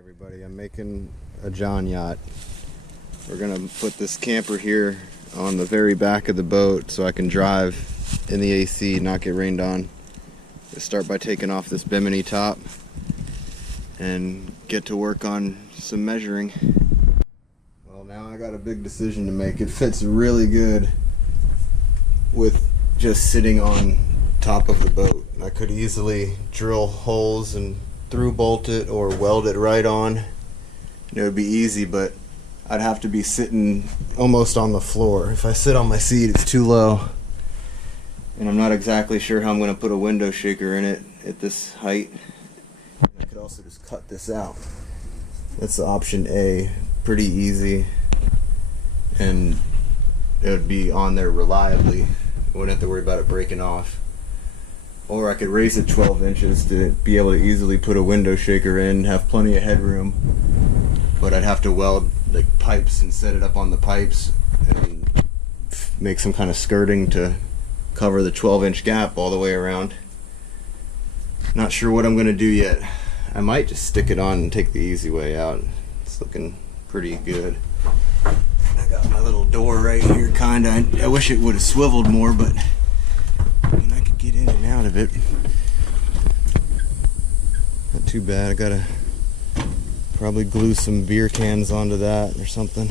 Everybody, I'm making a John yacht. We're gonna put this camper here on the very back of the boat so I can drive in the AC, not get rained on. Let's start by taking off this bimini top and get to work on some measuring. Well, now I got a big decision to make. It fits really good with just sitting on top of the boat. I could easily drill holes and through bolt it or weld it right on. It would be easy, but I'd have to be sitting almost on the floor. If I sit on my seat, it's too low, and I'm not exactly sure how I'm going to put a window shaker in it at this height. I could also just cut this out. That's option A. Pretty easy, and it would be on there reliably. Wouldn't have to worry about it breaking off. Or I could raise it 12 inches to be able to easily put a window shaker in, have plenty of headroom, but I'd have to weld like pipes and set it up on the pipes and make some kind of skirting to cover the 12-inch gap all the way around. Not sure what I'm going to do yet. I might just stick it on and take the easy way out. It's looking pretty good. I got my little door right here, kinda. I wish it would have swiveled more, but I mean, I could get in and out of it. Not too bad. I gotta probably glue some beer cans onto that or something.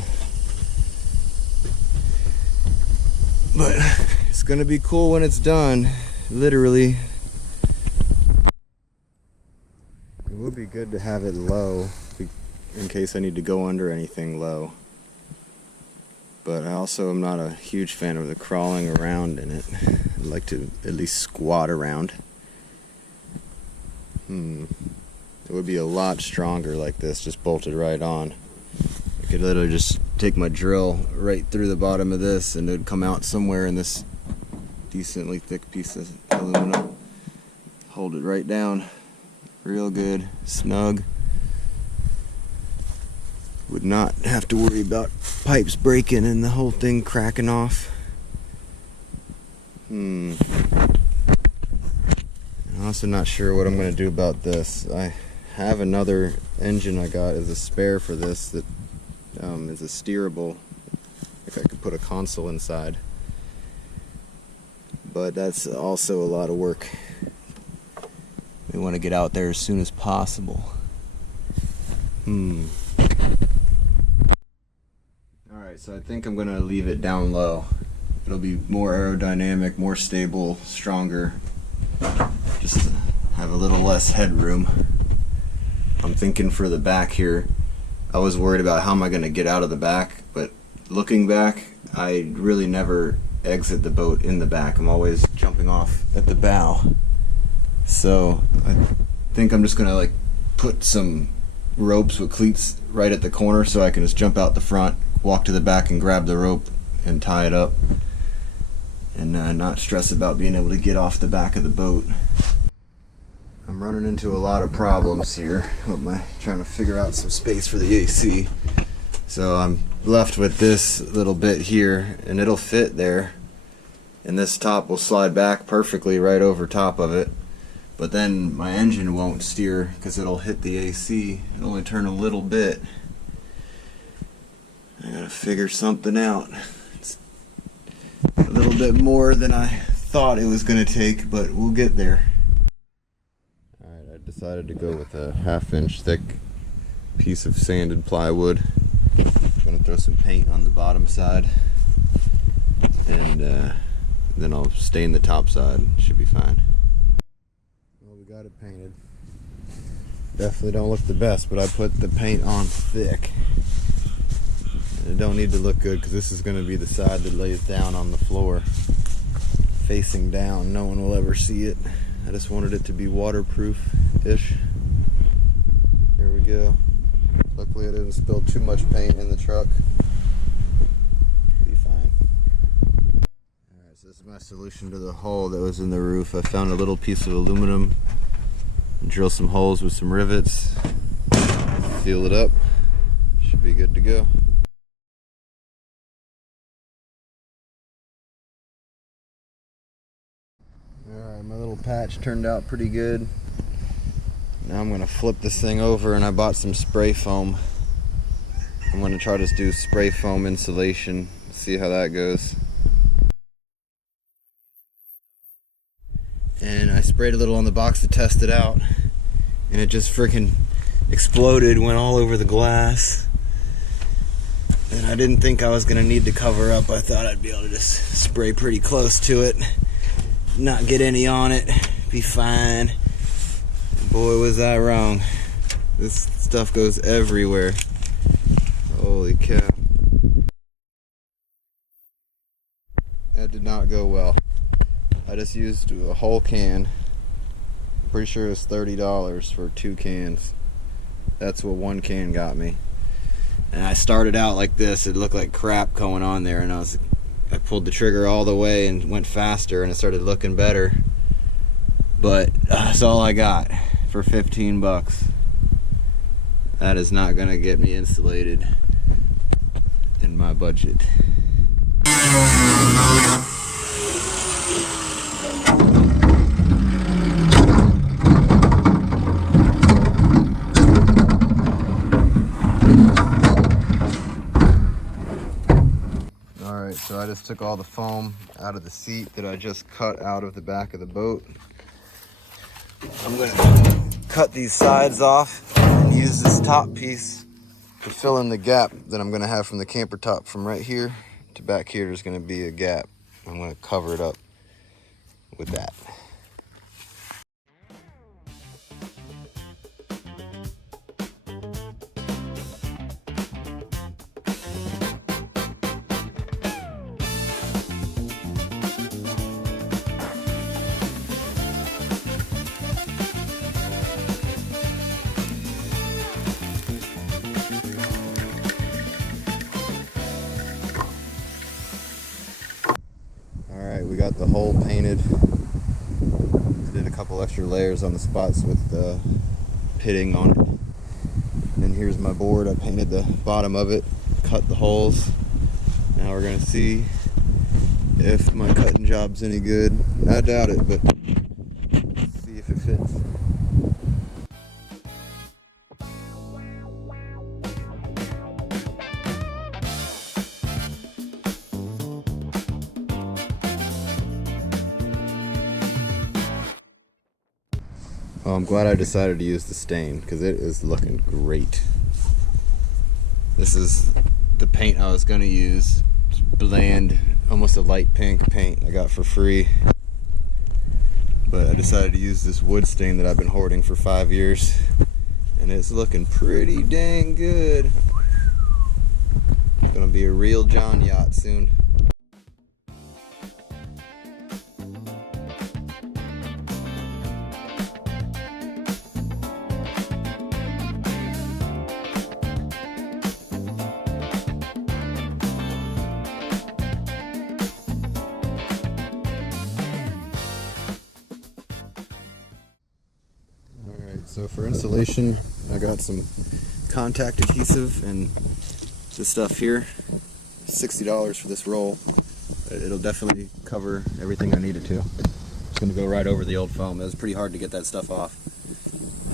But it's gonna be cool when it's done, literally. It would be good to have it low in case I need to go under anything low. But I also am not a huge fan of the crawling around in it. I'd like to at least squat around. It would be a lot stronger like this, just bolted right on. I could literally just take my drill right through the bottom of this and it would come out somewhere in this decently thick piece of aluminum. Hold it right down. Real good, snug. Would not have to worry about pipes breaking and the whole thing cracking off. I'm also not sure what I'm going to do about this. I have another engine I got as a spare for this that is a steerable. If I could put a console inside. But that's also a lot of work. We want to get out there as soon as possible. Alright, so I think I'm going to leave it down low. It'll be more aerodynamic, more stable, stronger. Just to have a little less headroom. I'm thinking for the back here, I was worried about how am I going to get out of the back, but looking back, I really never exit the boat in the back. I'm always jumping off at the bow. So I think I'm just going to like put some ropes with cleats right at the corner so I can just jump out the front, walk to the back and grab the rope and tie it up, and not stress about being able to get off the back of the boat. I'm running into a lot of problems here. What am I trying to figure out some space for the AC? So I'm left with this little bit here, and it'll fit there, and this top will slide back perfectly right over top of it. But then my engine won't steer because it'll hit the AC. It'll only turn a little bit. I gotta figure something out. It's a little bit more than I thought it was gonna take, but we'll get there. Alright, I decided to go with a 1/2 inch thick piece of sanded plywood. I'm gonna throw some paint on the bottom side, and then I'll stain the top side. Should be fine. Well, we got it painted. Definitely don't look the best, but I put the paint on thick. It don't need to look good because this is going to be the side that lays down on the floor, facing down. No one will ever see it. I just wanted it to be waterproof-ish. Here we go. Luckily I didn't spill too much paint in the truck. Should be fine. Alright, so this is my solution to the hole that was in the roof. I found a little piece of aluminum, drill some holes with some rivets, seal it up. Should be good to go. Alright, my little patch turned out pretty good. Now I'm going to flip this thing over, and I bought some spray foam. I'm going to try to do spray foam insulation, see how that goes. And I sprayed a little on the box to test it out, and it just freaking exploded, went all over the glass. And I didn't think I was going to need to cover up. I thought I'd be able to just spray pretty close to it, not get any on it, be fine. Boy, was I wrong. This stuff goes everywhere. Holy cow. That did not go well. I just used a whole can. I'm pretty sure it was $30 for 2 cans. That's what 1 can got me. And I started out like this. It looked like crap going on there, and I pulled the trigger all the way and went faster, and it started looking better. But that's all I got for 15 bucks. That is not gonna get me insulated in my budget. Alright, so I just took all the foam out of the seat that I just cut out of the back of the boat. I'm going to cut these sides off and use this top piece to fill in the gap that I'm going to have from the camper top. From right here to back here, there's going to be a gap. I'm going to cover it up with that. Alright, we got the hull painted. Did a couple extra layers on the spots with the pitting on it. And then here's my board. I painted the bottom of it, cut the holes. Now we're gonna see if my cutting job's any good. I doubt it, but see if it fits. Oh, I'm glad I decided to use the stain because it is looking great. This is the paint I was going to use. It's bland, almost a light pink paint I got for free. But I decided to use this wood stain that I've been hoarding for 5 years. And it's looking pretty dang good. It's going to be a real John yacht soon. So for insulation, I got some contact adhesive and this stuff here. $60 for this roll. It'll definitely cover everything I need it to. It's going to go right over the old foam. It was pretty hard to get that stuff off.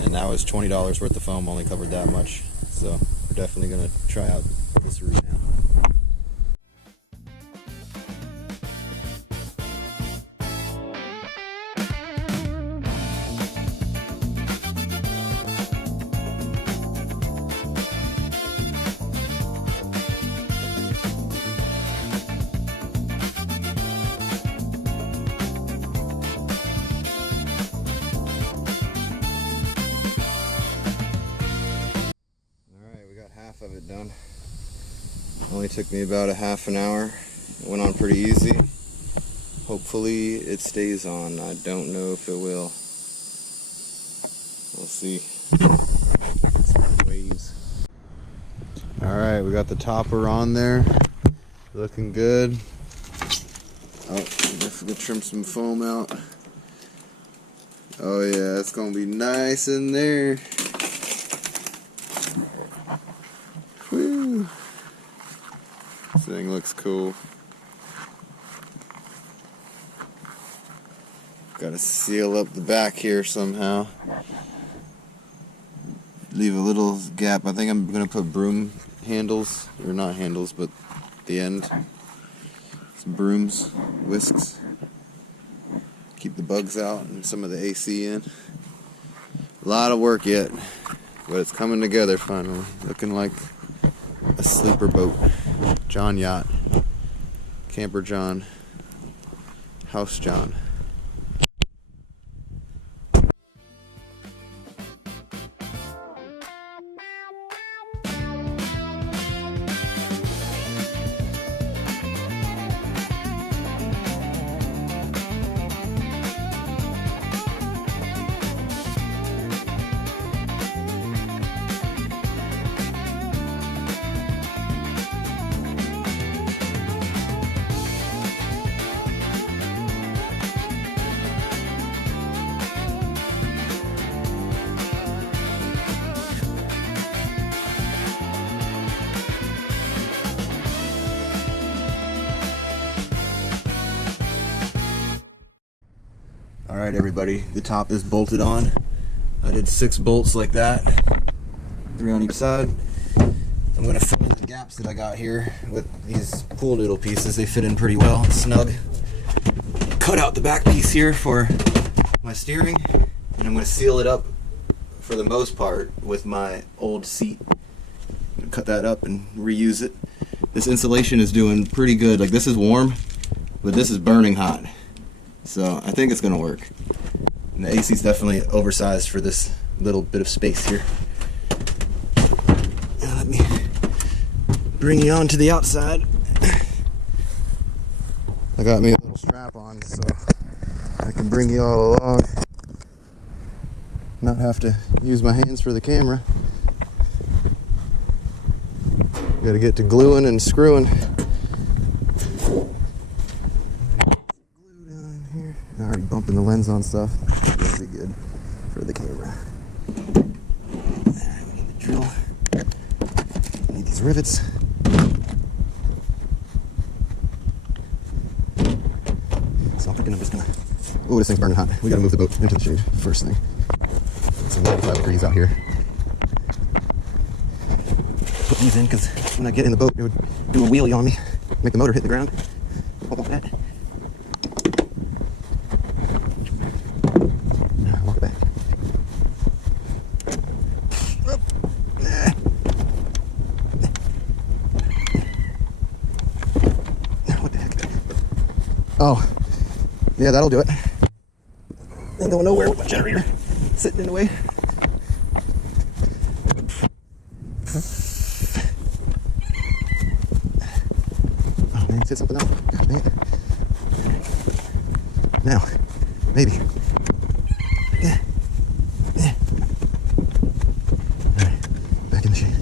And that was $20 worth of foam, only covered that much. So we're definitely going to try out this route now. Of it done. Only took me about a half an hour. It went on pretty easy. Hopefully it stays on. I don't know if it will. We'll see. Waves. Alright, we got the topper on there. Looking good. Oh, definitely trim some foam out. Oh yeah, it's gonna be nice in there. Whew. This thing looks cool. Gotta seal up the back here somehow. leave a little gap. I think I'm gonna put broom handles, or not handles, but the end. Some brooms, whisks. Keep the bugs out and some of the AC in. A lot of work yet, but it's coming together finally. Looking like a sleeper boat. John Yacht. Camper John. House John. Alright everybody, the top is bolted on. I did 6 bolts like that, 3 on each side. I'm going to fill in the gaps that I got here with these pool noodle pieces. They fit in pretty well, snug. Cut out the back piece here for my steering, and I'm going to seal it up for the most part with my old seat. I'm going to cut that up and reuse it. This insulation is doing pretty good. Like, this is warm, but this is burning hot. So I think it's gonna work. And the AC is definitely oversized for this little bit of space here. Now let me bring you on to the outside. I got me a little strap on so I can bring you all along. Not have to use my hands for the camera. Gotta get to gluing and screwing. Already bumping the lens on stuff. That'll be good for the camera. Alright, we need the drill. Need these rivets. So I'm thinking I'm just gonna... Oh, this thing's burning hot. We gotta move the boat into the shade first thing. It's 95 degrees out here. Put these in because when I get in the boat, it would do a wheelie on me. Make the motor hit the ground. I don't want that. Walk it back. What the heck? Oh, yeah, that'll do it. Ain't going nowhere with my generator sitting in the way. Oh man, hit something out. God dang it. Now, maybe. Yeah. Yeah. Alright, back in the shade.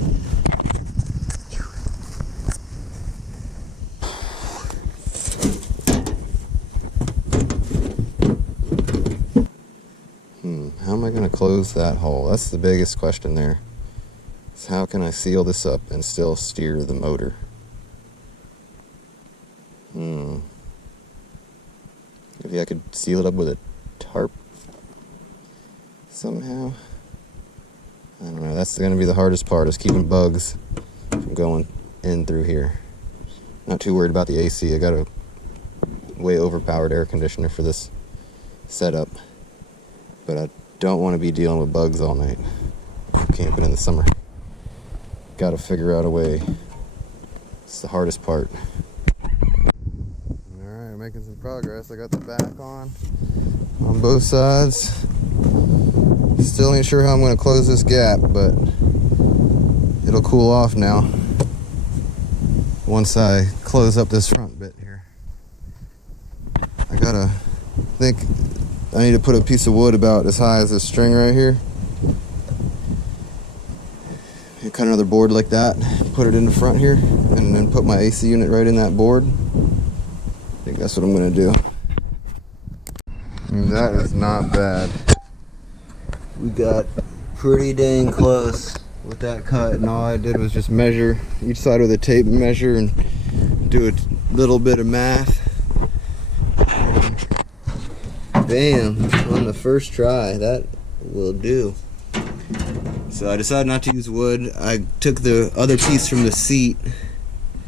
How am I going to close that hole? That's the biggest question there. Is how can I seal this up and still steer the motor? Maybe I could seal it up with a tarp somehow. I don't know. That's going to be the hardest part, is keeping bugs from going in through here. Not too worried about the AC. I got a way overpowered air conditioner for this setup, but I don't want to be dealing with bugs all night camping in the summer. Got to figure out a way. It's the hardest part. Alright, making some progress. I got the back on both sides. Still ain't sure how I'm going to close this gap, but it'll cool off now once I close up this front bit here. I think I need to put a piece of wood about as high as this string right here. Cut another board like that, put it in the front here, and then put my AC unit right in that board. I think that's what I'm gonna do. That is not bad. We got pretty dang close with that cut, and all I did was just measure each side with a tape measure and do a little bit of math. And bam, on the first try, that will do. So I decided not to use wood. I took the other piece from the seat.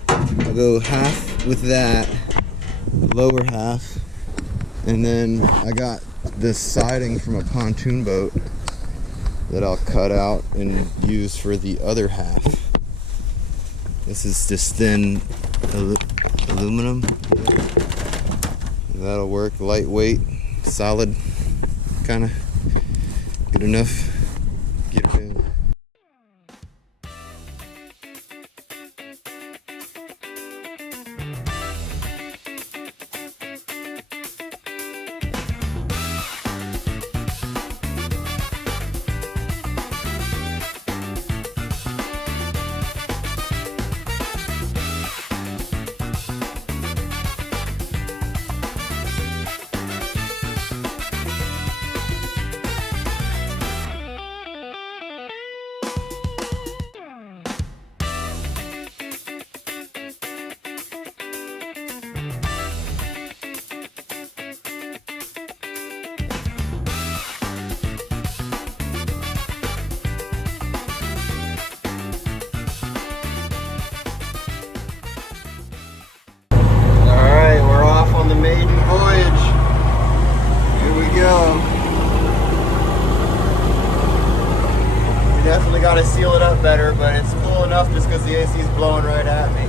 I'll go half with that, the lower half, and then I got this siding from a pontoon boat that I'll cut out and use for the other half. This is just thin aluminum. That'll work, lightweight, solid, kind of good enough. Get it in. On the maiden voyage. Here we go. We definitely got to seal it up better, but it's cool enough just because the AC is blowing right at me.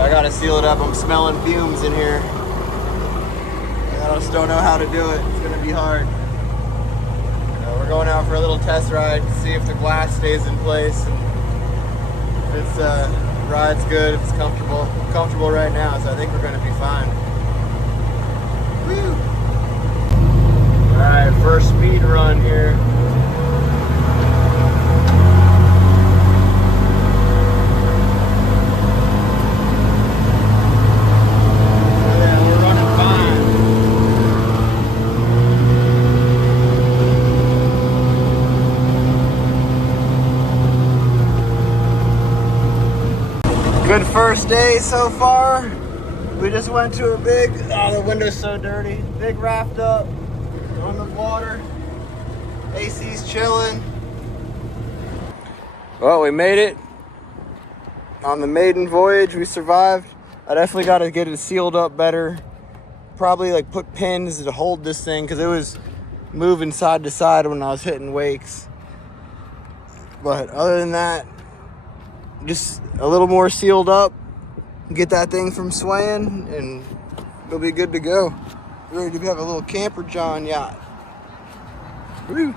I got to seal it up. I'm smelling fumes in here. I just don't know how to do it. It's going to be hard. We're going out for a little test ride to see if the glass stays in place. And if it's ride's good, if it's comfortable. I'm comfortable right now, so I think we're going to be fine. Woo! Alright, first speed run here. Yeah, we're running fine. Good first day so far. We just went to a big, oh, the window's so dirty. Big raft up on the water. AC's chilling. Well, we made it. On the maiden voyage, we survived. I definitely got to get it sealed up better. Probably like put pins to hold this thing because it was moving side to side when I was hitting wakes. But other than that, just a little more sealed up, get that thing from swaying, and it'll be good to go. Ready to have a little camper John yacht. Woo!